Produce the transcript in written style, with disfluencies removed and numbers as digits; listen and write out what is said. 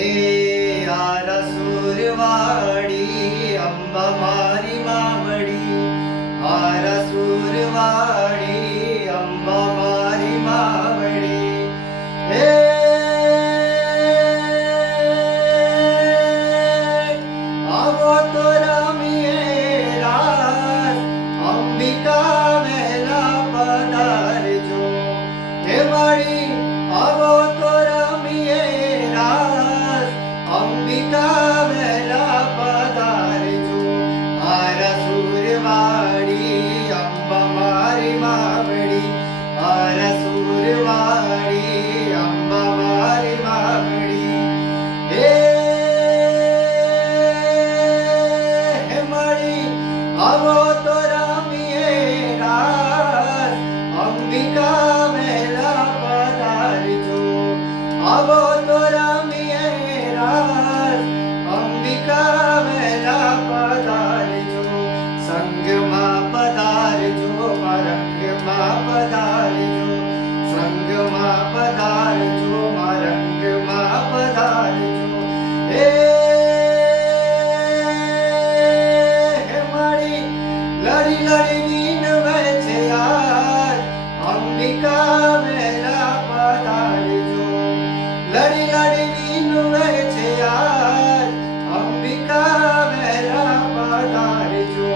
હે આરસુરવાડી અંબા મારી માવડી, આરસુરવાડી અંબા મારી માવડી. હે આવો તો રમીએ રાસ, અંબિકા વહેલા પધારજો. હે મારી આવો તો રમીએ રાસ, અંબિકા વહેલા પધારજો. આરસુરવાડી અંબા મારી માવડી, આરસુરવાડી અંબા મારી માવડી. હે મારી આવો તો રમીએ રાસ, અંબિકા વહેલા પધારજો. આવો તો રમીએ રાસ, અંબિકા વહેલા પધારજો. સંગમાં પધારજો, રંગમાં પધારજો, સંગમાં પધારજો, રંગમાં પધારજો. હે મારી લડી લડી વિનવે છે આજ, અંબિકા વહેલા પધારજો. લડી લડી વિનવે છે આજ, અંબિકા વહેલા પધારજો.